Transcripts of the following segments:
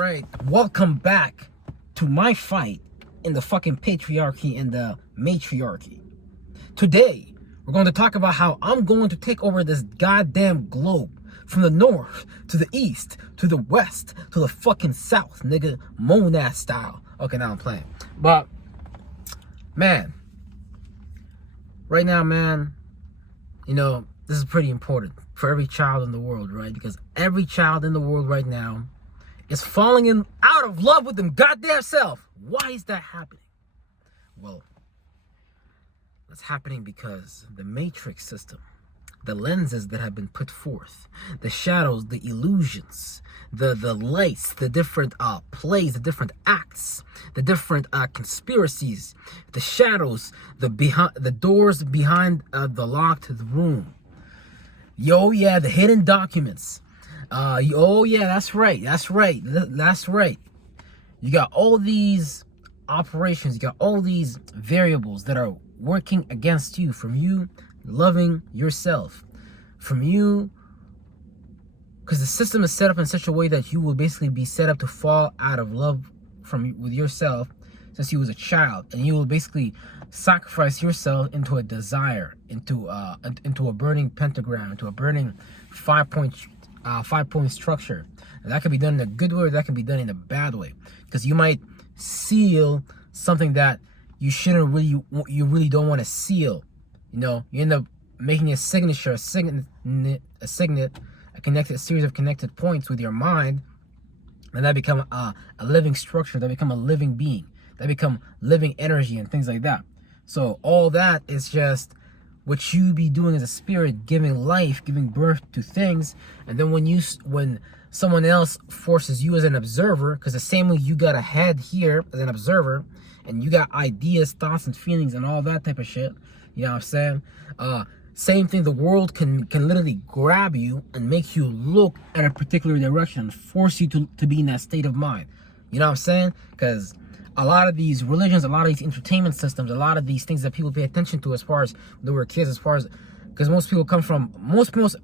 Alright, welcome back to my fight in the fucking patriarchy and the matriarchy. Today, we're going to talk about how I'm going to take over this goddamn globe. From the north, to the east, to the west, to the fucking south, nigga. Monad style. Okay, now I'm playing. But, man. Right now, man, you know, this is pretty important for every child in the world, right? Because every child in the world right now is falling out of love with them goddamn self. Why is that happening? Well, it's happening because the matrix system, the lenses that have been put forth, the shadows, the illusions, the lights, the different plays, the different acts, the different conspiracies, the shadows, the doors behind the locked room. Yo, yeah, the hidden documents. Oh yeah, that's right. You got all these operations, you got all these variables that are working against you, from you loving yourself, from you, because the system is set up in such a way that you will basically be set up to fall out of love with yourself since you was a child, and you will basically sacrifice yourself into a desire, into a burning pentagram, into a burning five-point structure. And that can be done in a good way, or that can be done in a bad way, because you might seal something that you really don't want to seal. You know, you end up making a signature, a series of connected points with your mind, and that become a living structure, that become a living being, that become living energy and things like that. So all that is just what you be doing as a spirit, giving life, giving birth to things. And then when someone else forces you as an observer, because the same way you got a head here as an observer, and you got ideas, thoughts, and feelings, and all that type of shit. You know what I'm saying? Same thing, the world can literally grab you and make you look at a particular direction, force you to be in that state of mind. You know what I'm saying? Because a lot of these religions, a lot of these entertainment systems, a lot of these things that people pay attention to as far as when they were kids, because most people come from,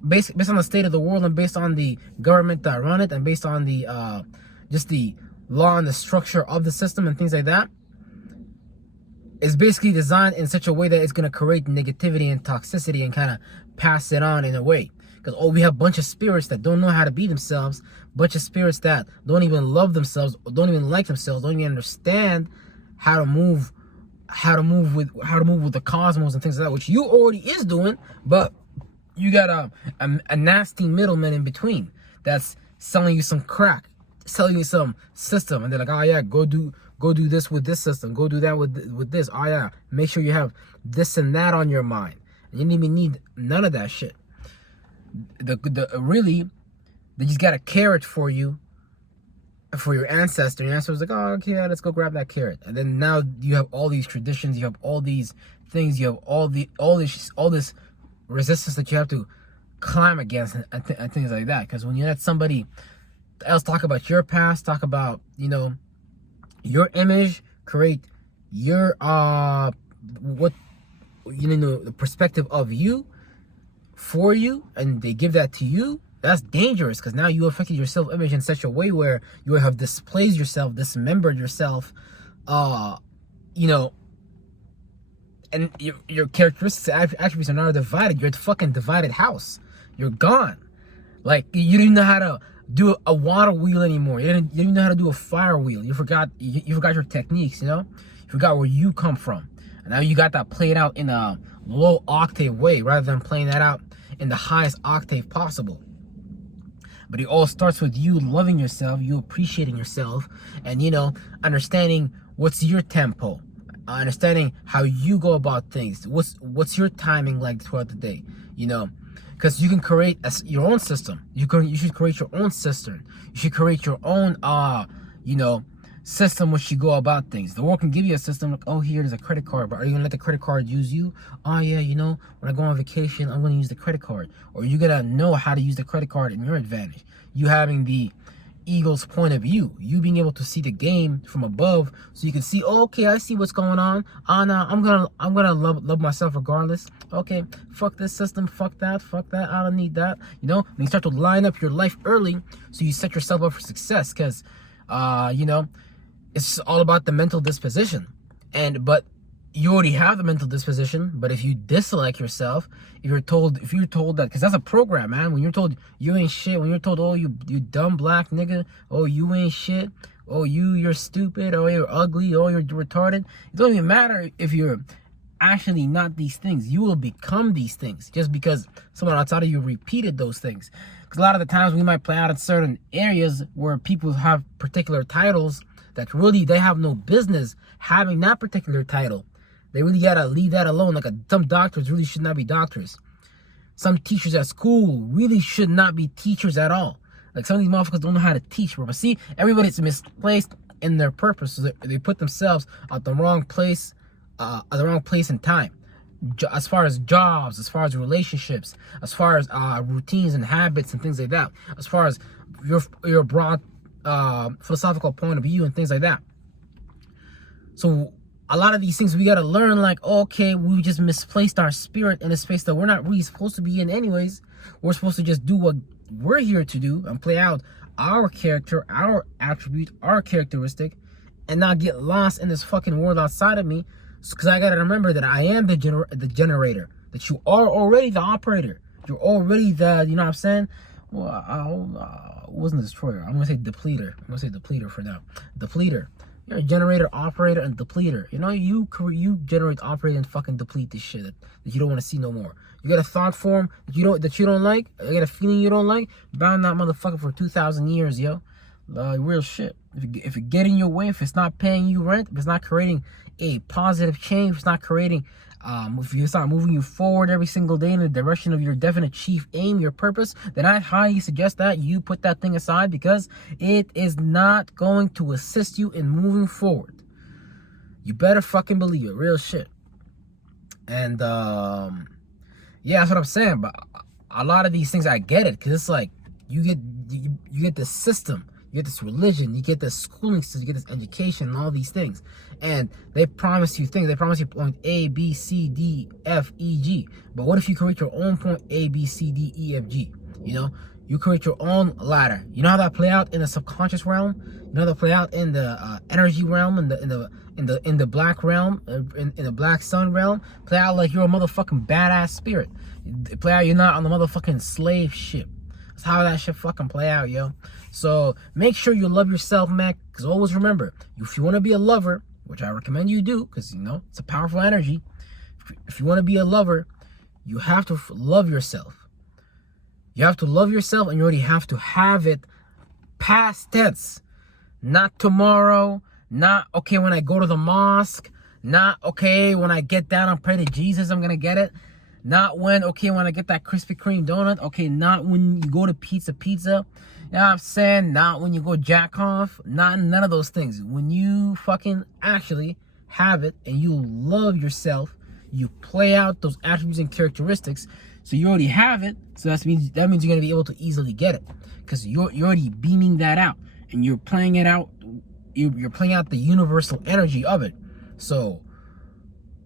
based on the state of the world and based on the government that run it and based on the, just the law and the structure of the system and things like that, is basically designed in such a way that it's going to create negativity and toxicity and kind of pass it on in a way. Because we have a bunch of spirits that don't know how to be themselves, bunch of spirits that don't even love themselves, or don't even like themselves, don't even understand how to move with the cosmos and things like that, which you already is doing, but you got a nasty middleman in between that's selling you some crack, selling you some system, and they're like, oh yeah, go do this with this system, go do that with this. Oh yeah, make sure you have this and that on your mind. And you didn't even need none of that shit. Really, they just got a carrot for you, for your ancestor. Your ancestor was like, oh okay, let's go grab that carrot. And then now you have all these traditions, you have all these things, you have all this resistance that you have to climb against and things like that. Because when you let somebody else talk about your past, talk about, you know, your image, create your what, you know, the perspective of you for you, and they give that to you, that's dangerous, because now you affected your self-image in such a way where you have displaced yourself, dismembered yourself, you know, and your characteristics, attributes are now divided. You're a fucking divided house. You're gone. Like, you didn't know how to do a water wheel anymore. You didn't know how to do a fire wheel. You forgot your techniques, you know? You forgot where you come from. And now you got that played out in a low octave way rather than playing that out in the highest octave possible. But it all starts with you loving yourself, you appreciating yourself, and, you know, understanding what's your tempo, understanding how you go about things. What's your timing like throughout the day, you know? Because you can create your own system. You should create your own cistern. You should create your own, you know, system which you go about things. The world can give you a system like, oh, here's a credit card, but are you gonna let the credit card use you? Oh yeah, you know, when I go on vacation, I'm gonna use the credit card. Or you gotta know how to use the credit card in your advantage. You having the eagle's point of view, you being able to see the game from above, so you can see, oh, okay, I see what's going on. I'm gonna love myself regardless. Okay, fuck this system, fuck that, I don't need that. You know, when you start to line up your life early, so you set yourself up for success. Because You know, it's all about the mental disposition. But you already have the mental disposition. But if you dislike yourself, if you're told that, because that's a program, man. When you're told you ain't shit, when you're told, oh, you dumb black nigga, oh, you ain't shit, oh, you're stupid, oh, you're ugly, oh, you're retarded. It doesn't even matter if you're actually not these things. You will become these things just because someone outside of you repeated those things. Because a lot of the times we might play out in certain areas where people have particular titles that really they have no business having that particular title. They really gotta leave that alone. Like some doctors really should not be doctors. Some teachers at school really should not be teachers at all. Like some of these motherfuckers don't know how to teach, bro. But see, everybody's misplaced in their purpose. So they put themselves at the wrong place, and time. As far as jobs, as far as relationships, as far as routines and habits and things like that. As far as your broad philosophical point of view and things like that. So a lot of these things we gotta learn, like, okay, we just misplaced our spirit in a space that we're not really supposed to be in anyways. We're supposed to just do what we're here to do and play out our character, our attribute, our characteristic, and not get lost in this fucking world outside of me. Because I gotta remember that I am the generator, that you are already the operator. You're already the, you know what I'm saying? Well, wasn't a destroyer. I'm gonna say depleter. I'm gonna say depleter for now. Depleter. You're a generator, operator, and depleter. You know, you generate, operate, and fucking deplete this shit that you don't want to see no more. You got a thought form that you don't like. You got a feeling you don't like. Bound that motherfucker for 2,000 years, yo. Real shit. If it get in your way, if it's not paying you rent, if it's not creating a positive change, if it's not creating, if it's not moving you forward every single day in the direction of your definite chief aim, your purpose, then I highly suggest that you put that thing aside, because it is not going to assist you in moving forward. You better fucking believe it. Real shit. And yeah, that's what I'm saying. But a lot of these things, I get it, because it's like you get this system. You get this religion, you get this schooling system, you get this education and all these things. And they promise you things. They promise you point A, B, C, D, F, E, G. But what if you create your own point A, B, C, D, E, F, G? You know? You create your own ladder. You know how that play out in the subconscious realm? You know how that play out in the energy realm, in the black realm, in the black sun realm? Play out like you're a motherfucking badass spirit. Play out you're not on the motherfucking slave ship. That's how that shit fucking play out, yo. So make sure you love yourself, man. Because always remember, if you want to be a lover, which I recommend you do, because, you know, it's a powerful energy. If you want to be a lover, you have to love yourself. You have to love yourself, and you already have to have it past tense. Not tomorrow. Not, okay, when I go to the mosque. Not, okay, when I get down and pray to Jesus, I'm going to get it. Not when, okay, when I get that Krispy Kreme donut. Okay, not when you go to pizza. You know what I'm saying? Not when you go jack off. None of those things. When you fucking actually have it and you love yourself, you play out those attributes and characteristics. So you already have it. So that means you're going to be able to easily get it. Because you're already beaming that out. And you're playing it out. You're playing out the universal energy of it. So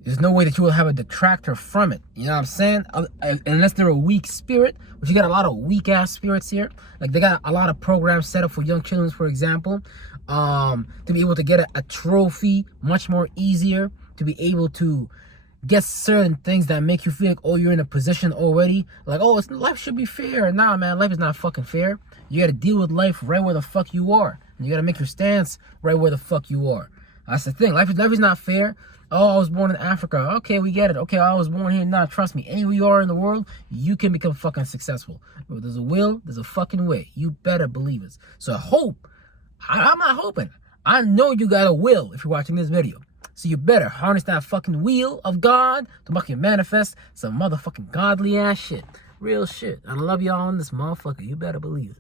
there's no way that you will have a detractor from it. You know what I'm saying? Unless they're a weak spirit, which you got a lot of weak ass spirits here. Like they got a lot of programs set up for young children, for example, to be able to get a trophy much more easier, to be able to get certain things that make you feel like, oh, you're in a position already. Like, oh, life should be fair. Nah, man, life is not fucking fair. You got to deal with life right where the fuck you are. And you got to make your stance right where the fuck you are. That's the thing. Life is not fair. Oh, I was born in Africa. Okay, we get it. Okay, I was born here. Nah, trust me. Anywhere you are in the world, you can become fucking successful. If there's a will, there's a fucking way. You better believe it. So hope. I'm not hoping. I know you got a will if you're watching this video. So you better harness that fucking wheel of God to fucking manifest some motherfucking godly ass shit. Real shit. I love y'all on this motherfucker. You better believe it.